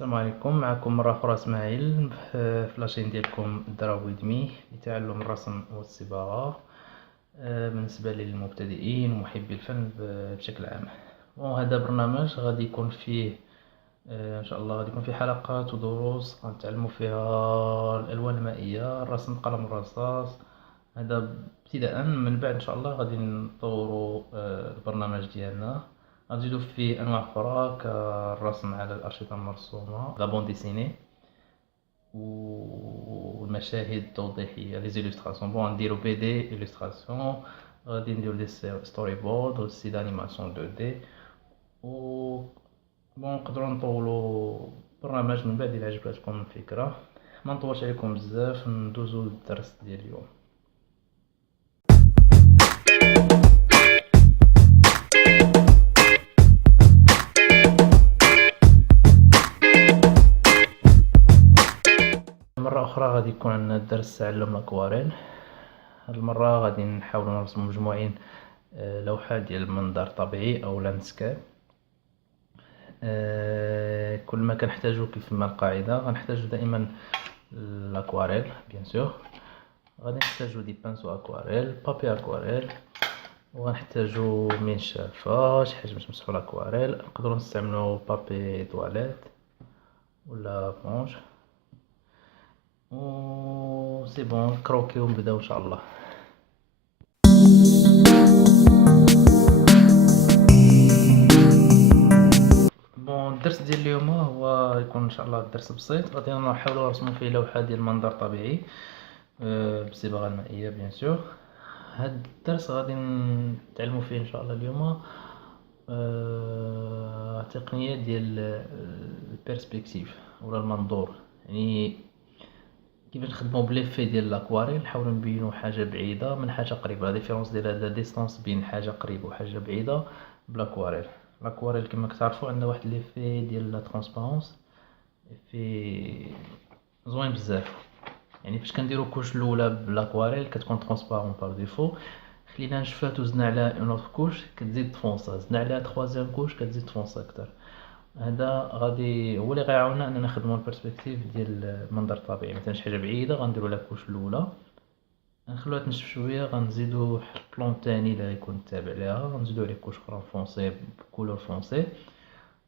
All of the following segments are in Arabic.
السلام عليكم. معكم مرة أخرى اسماعيل في لاشين ديالكم Draw with me لتعلم الرسم والصباغة بالنسبة للمبتدئين ومحبي الفن بشكل عام. وهذا برنامج غادي يكون فيه إن شاء الله غادي يكون فيه حلقات ودروس غنتعلموا فيها الألوان المائية، الرسم بقلم الرصاص. هذا ابتداء، من بعد إن شاء الله غادي نطوروا البرنامج ديالنا، غنزيدو فيه أنواع أخرى كالرسم على الأرشفة المرسومة، لا بون ديسيني، والمشاهد التوضيحية لي زيلوستراسيون. بون نديرو بي دي إلوستراسيون، غادي نديرو لي ستوري بورد و سي دانيماسيون 2 دي، و بون نقدروا نطولوا برنامج من بعد إلا عجبتكم الفكرة. ما نطولش عليكم بزاف، ندوزو للدرس ديال اليوم. مرة أخرى غادي يكون عندنا درس تعلم الأكواريل. هاد المرة غادي نحاولوا نرسموا مجموعين لوحة ديال منظر طبيعي أو لاندسكيب. كل ما كنحتاجو كيف ما القاعدة غنحتاجو دائما الأكواريل بيان سور، غادي نحتاجو دي بانسو أكواريل، بابي أكواريل، وغنحتاجو منشافة، شي حاجة باش نمسحو الأكواريل. نقدروا نستعملو بابي تواليت ولا بونج، و سي بون كروكيو ونبداو ان شاء الله. بون الدرس ديال اليوم هو يكون ان شاء الله درس بسيط، غادي نحاولوا نرسموا فيه لوحه ديال منظر طبيعي بالصبغه المائيه بيان سور. هاد الدرس غادي نتعلموا فيه ان شاء الله اليوم تقنيه ديال البيرسبكتيف ولا المنظور، يعني كيفاش نخدموا بليفي ديال لاكواريل، نحاولوا نبينوا حاجه بعيده من حاجه قريبه. لا ديفيرونس ديال لا ديستانس بين حاجه قريبه وحاجه بعيده بالاكواريل. الاكواريل كما كتعرفوا عندنا واحد ليفي ديال لا ترانسبارونس، في زوين بزاف. يعني فاش كنديروا كوش الاولى بالاكواريل كتكون ترانسبارون بار ديفو، خلينا نشفات وزدنا عليها اون اوتر كوش كتزيد تفونسا، زدنا عليها تخوازيام كوش كتزيد تفونسا اكثر. هذا غادي هو اللي غيعاوننا اننا نخدموا البيرسبكتيف ديال المنظر الطبيعي. مثلا شي حاجه بعيده غنديروا لها كوش الاولى، غنخلوها تنشف شويه، غنزيدوا البلون الثاني اللي غيكون تابع ليها غنزيدوا عليه كوش اخرى فونسي بكولور فونسي.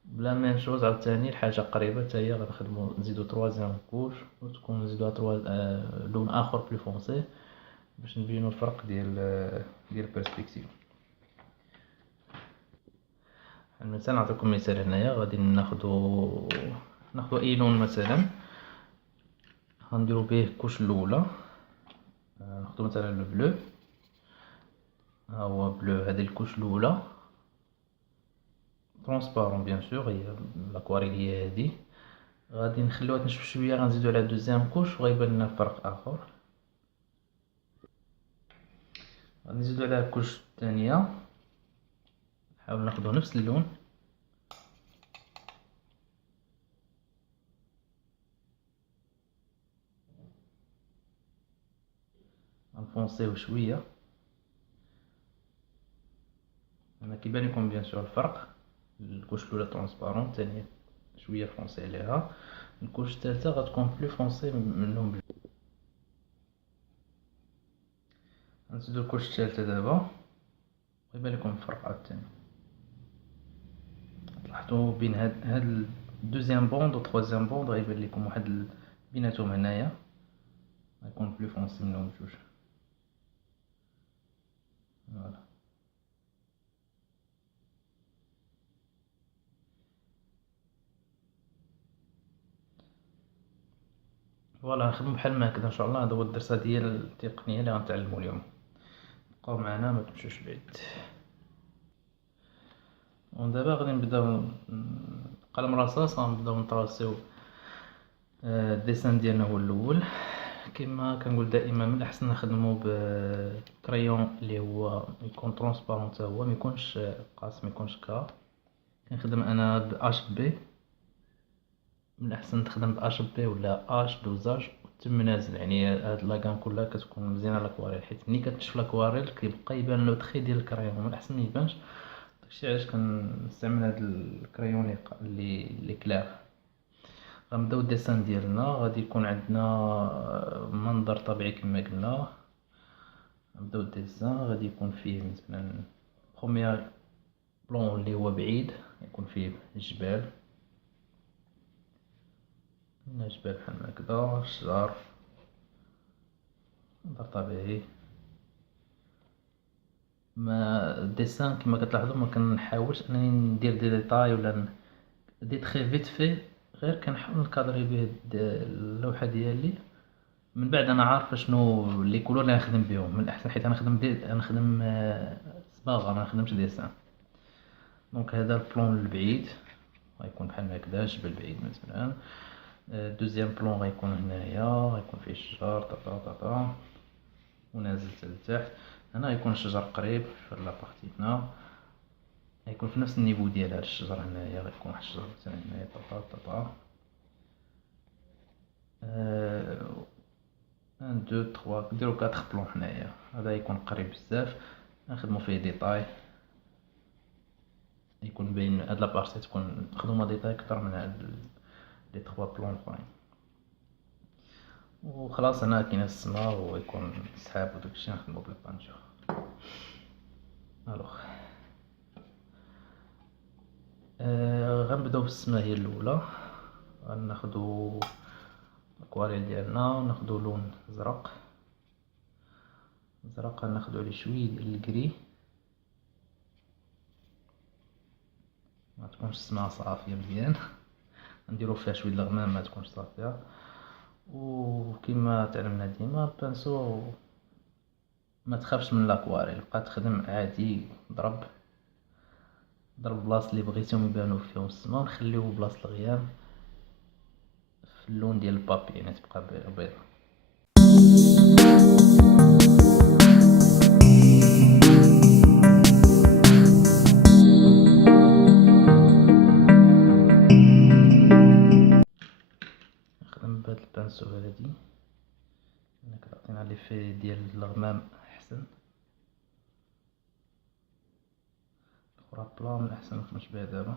بلا ميم شوز عاوتاني الحاجه قريبه حتى هي غنخدموا نزيدوا تروازيام كوش وتكون نزيدوها لون اخر بلو فونسي باش نبينوا الفرق ديال البيرسبكتيف. مثلا نعطيكم مثال هنايا، غادي ناخذوا اي لون مثلا غنديروا به الكوش الاولى، ناخذوا مثلا لو بلو، ها هو بلو. هذه الكوش الاولى ترونسبارون بيان سور، هي لاكواريل هي هذه. غادي نخليوها تنشف شويه، غنزيدو على دوزيام كوش وغيبان لنا فرق اخر. غادي نزيدو على الكوش الثانيه، نحاول ناخذ نفس اللون، غنفونسيو شويه. انا كيبان لكم بيان سور الفرق، الكوش الاولى ترونسبارون، الثانيه شويه فونسي عليها، الكوش الثالثه غتكون بلو فونسي منهم. غنزيدو الكوش الثالثه دابا، غيبان لكم الفرق عاوتاني. لاحظوا بين هاد الدوزيام بوند و تروازيام بوند غيبان لكم واحد بيناتهم هنايا غيكون بلو فونسي منهم بجوج. فوالا فوالا نخدمو بحال ما هكذا ان شاء الله. هذا هو الدرس ديال التقنيه اللي غنتعلمو اليوم. بقاو معنا ما تمشوش بعيد. ودابا غادي نبداو قلم رصاص، غنبداو نطراسيو الديسان ديالنا هو الاول. كما كنقول دائما من الاحسن نخدمو بكريون اللي هو يكون ترونسبارون حتى هو، ما يكونش قاس، ما يكونش كا. كنخدم انا ب اش بي، من الاحسن تخدم ب اش بي ولا اش دوزاج تم نازل. يعني هاد لاكام كلها كتكون مزيانه لاكواريل، حيت ملي كتشوف لاكواريل كيبقى يبان لو تخي ديال الكريون، من الاحسن ما يبانش. داكشي علاش كنستعمل هاد الكريون اللي كلار. غنبداو الديسان ديالنا. غادي يكون عندنا منظر طبيعي كما قلنا. نبداو الديسان. غادي يكون فيه مثلا بروميير بلون اللي هو بعيد، يكون فيه الجبال، جبال بحال هكذا، الشجر، منظر طبيعي. ما الديسان كما كتلاحظوا ما كنحاولش انني ندير دي ديتاي ولا دي تري فيت في، غير كنحاول نكادري به اللوحه ديالي. من بعد انا عارف شنو لي كولور اللي غنخدم بهم من الاحسن، حيت انا نخدم صباغه، ما نخدمش ديسان. دونك هذا البلون البعيد غيكون بحال هكذا، جبل بعيد مثلا. دوزيام بلون غيكون هنايا، غيكون فيه الشجر طا ونازل حتى لتحت. هنا غيكون الشجر قريب في لابارتي هنا، غيكون في نفس النيفو ديال هاد الشجر. هنايا غيكون واحد الشجر مثلا هنايا طا 1 2 3 نديرو 4 بلون هنايا. هذا يكون قريب بزاف، نخدمو فيه ديتاي، يكون باين هاد لابارتي تكون مخدومه ديتاي اكثر من هاد لي 3 بلون اخرين. وخلاص هنا كاين السما ويكون السحاب وداكشي، نخدمو بالبانشو. الوغ غنبداو بالسما هي الاولى. غناخدو الاكواريل ديالنا وناخدو لون زرق. غناخدو عليه شويه ديال الكري، ما تكونش السما صافيه مزيان، نديرو فيها شويه الغمام ما تكونش صافيه. وكما تعلمنا ديما البانسو ما تخافش من لاكواريل، بقى تخدم عادي، ضرب بلاصه اللي بغيتيهم يبانو فيهم السما، ونخليو بلاصه الغيام في اللون ديال البابي، يعني تبقى بيضاء. نخدم بهاد البانسو هادي، انا كتعطينا ليفي ديال الغمام احسن. الاخرى بلا من الاحسن مخدمش بها دابا.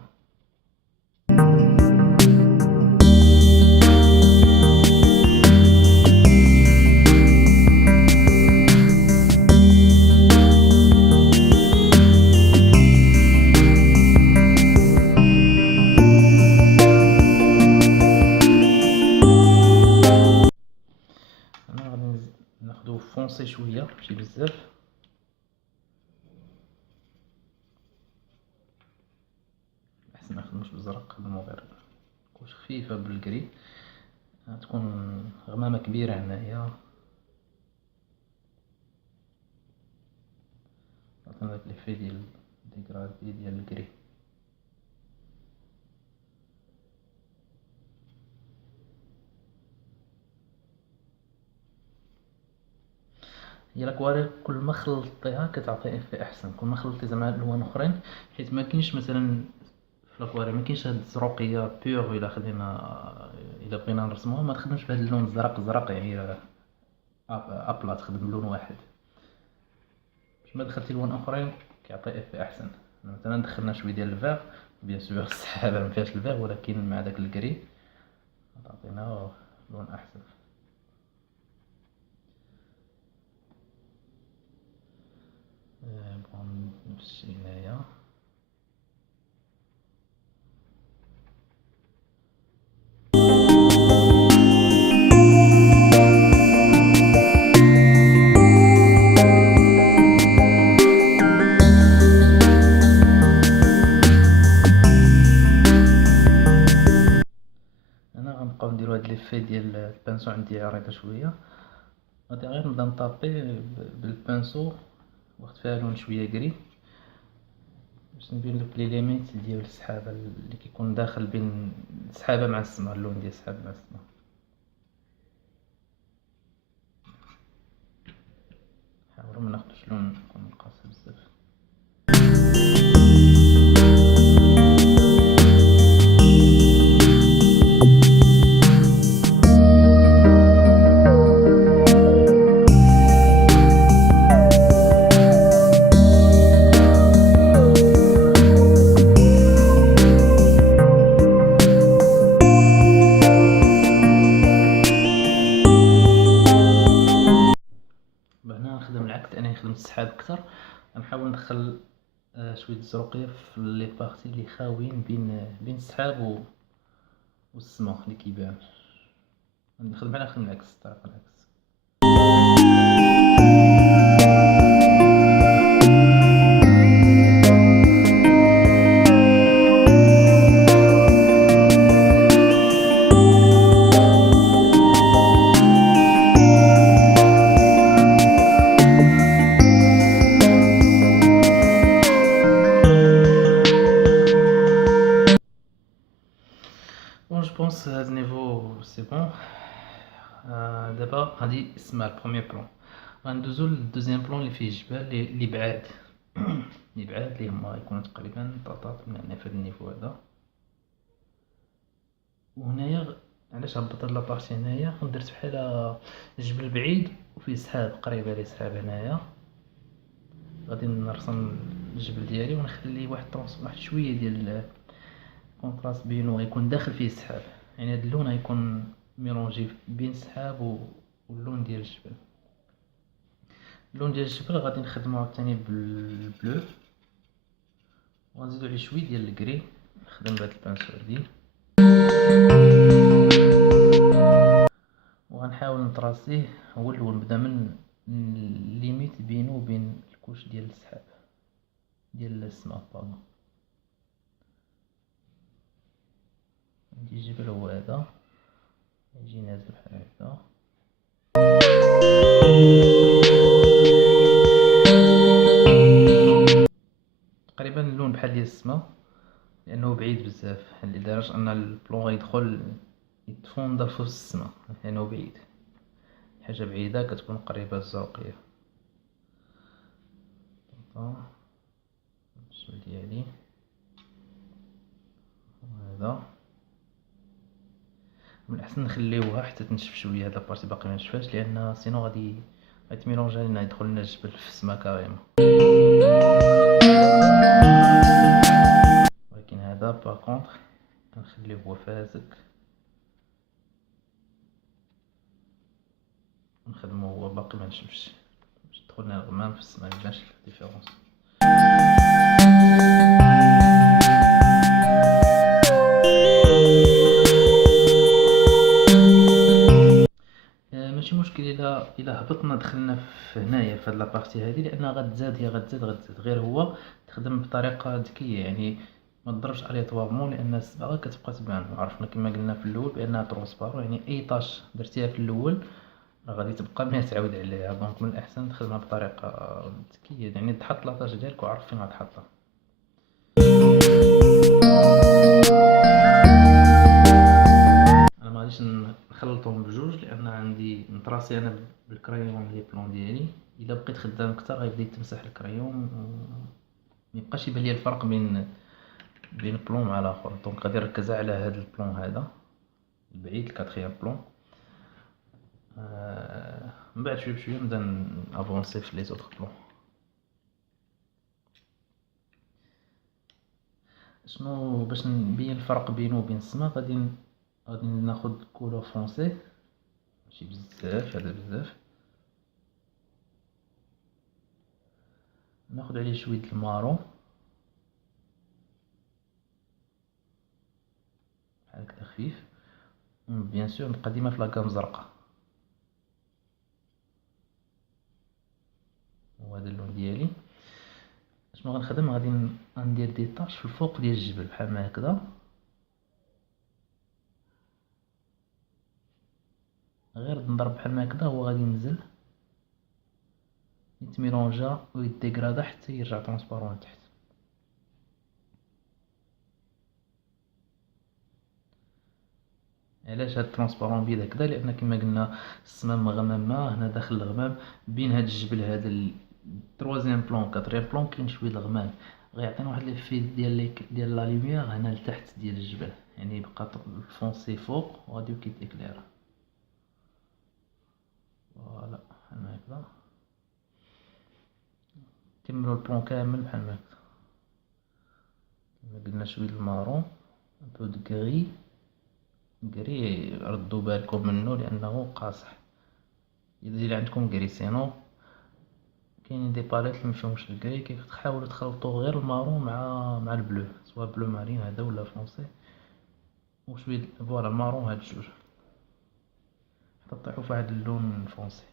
انا غادي ناخدو فونسي شويه ماشي بزاف، احسن نخدموش بالزرق، نخدمو غير كوش خفيفه بالكري. تكون غمامه كبيره هنايا، عطينا داك ليفي ديال ديغرادي ديال الكري. هي لاكواريل كل ما خلطتيها كتعطي افي احسن، كل ما خلطتي زعما الوان اخرين، حيت ما كاينش مثلا في لاكواريل ما كاينش هاد الزروقيه بيور. الا بغينا نرسموها ما تخدمش بهاد اللون الزرق يعني ابلا، تخدم بلون واحد. باش ما دخلتي لون اخرين كيعطي افي احسن. مثلا دخلنا شويه ديال الفيغ، بيان سور السحابه ما فيهاش الفيغ، ولكن مع داك الكري تعطينا لون احسن. بغا نفس الشيء هنايا. انا غنبقاو نديرو هاد ليفي ديال البانسو عندي عريضه شويه، غادي غير نبدا نطابي بالبانسو واخد فيها لون شويه كري باش نبين لك لي ليميت ديال السحابه اللي كيكون داخل بين السحابه مع السماء، اللون ديال السحابه مع السماء. نحاولو ما ناخدوش لون يكون قاصر بزاف. نحاول ندخل شوية الزروقية في لي بارتي اللي خاويين بين السحاب والسما اللي كيبان. نخدم على العكس، الطريقة العكس. بون جو بونس هاد النيفو سي بون. دابا غادي نسمع البروميير بلون، غندوزو للدوزيام بلون اللي فيه الجبال اللي بعاد اللي بعاد اللي هما يكونوا تقريبا طاطات من هنا في هاد النيفو هذا. وهنايا علاش هبط هاد لابارتي هنايا، درت بحال جبل بعيد وفيه سحاب، قريبه ليه سحاب هنايا. غادي نرسم الجبل ديالي ونخلي واحد شويه ديال كونتراست بينو، غيكون داخل فيه السحاب. يعني هاد اللون غيكون ميلونجي بين السحاب واللون ديال الجبل. اللون ديال الجبل غادي نخدمو عاوتاني بالبلو، وغنزيدو عليه شويه ديال الكري. نخدم بهاد البانسو هادي وغنحاول نطراسيه هو الاول، نبدا من الليميت بينو وبين الكوش ديال السحاب ديال السما. باغون عندي الجبل هو هذا، يجي نازل بحال هكا. تقريبا اللون بحال ديال السما لانه بعيد بزاف، لدرجه ان البلون غيدخل يتفوندا في السما لانه بعيد. حاجه بعيده كتكون قريبه للزرقيه. الجبل ديالي هذا من الاحسن نخليوها حتى تنشف شويه. هاد لابارتي باقي ما نشفاش لان سينو غادي تميلونجا لنا، يدخل لنا الجبل في السما كاريمون. ولكن هذا باغ كونطخ نخليه هو فازك، نخدمو هو باقي ما نشفش باش تدخل لنا الغمام في السما، ميبانش الديفيرونس. ماشي مشكل الا هبطنا دخلنا في هنايا في هاد لابارتي هادي، لانها غتزاد غير هو تخدم بطريقه ذكيه. يعني ما تضربش اليطوارمون لان الصباغه كتبقى تبان. عرفنا كما قلنا في الاول بانها ترونسبارون، يعني اي طاش درتيها في الاول راه غادي تبقى ما تعاود عليها. دونك من الاحسن تخدمها بطريقه ذكيه، يعني تحط لاطاج ديالك وعرف فين غتحطها. انا ما غاديش نخلطهم بجوج لان عندي نطراسي انا بالكريون لي بلون ديالي. الا بقيت خدام اكثر غيبدا يتمسح الكريون وميبقاش يبان ليا الفرق بين بلون مع الاخر. دونك غادي نركز على هذا البلون هذا البعيد، الكاتريام بلون. من بعد شويه بشويه نبدا افونسي في لي زوطخ بلون. شنو باش نبين الفرق بينه وبين السما، غادي ناخذ كولور فونسي، ماشي بزاف، هذا بزاف. ناخذ عليه شويه المارون بحال هكا خفيف. بيان سور نبقى ديما في لاكام زرقاء، وهذا اللون ديالي. شنو غنخدم، غادي ندير دي طاش في الفوق ديال الجبل بحال ما هكذا، غير نضرب بحال ما هكذا. هو غادي ينزل يتميلونجا ويديغرادا حتى يرجع ترونسبارون لتحت. علاش هاد ترونسبارون بيض هكذا؟ لان كما قلنا السما مغممه، هنا داخل الغمام بين هاد الجبل هذا التروازيام بلون كاتريام بلون كاين شويه الغمام، غيعطينا واحد ليفي ديال لا لوميير هنا لتحت ديال الجبل. يعني يبقى الفونسي فوق وغادي كيتيكلير. فوالا بحال هكذا كملوا البلون كامل بحال هكذا. كما قلنا شويه المارون، ان بو دو كري ردوا بالكم منه لانه قاصح. اذا عندكم كري، سينو كاينين دي باليت اللي مفيهمش الكري، كتحاولو تخلطو غير المارون مع البلو، سوا بلو مارين هذا ولا فونسي، وشوية فوالا المارون، هاد الجوج حتى طيحو فواحد اللون فونسي.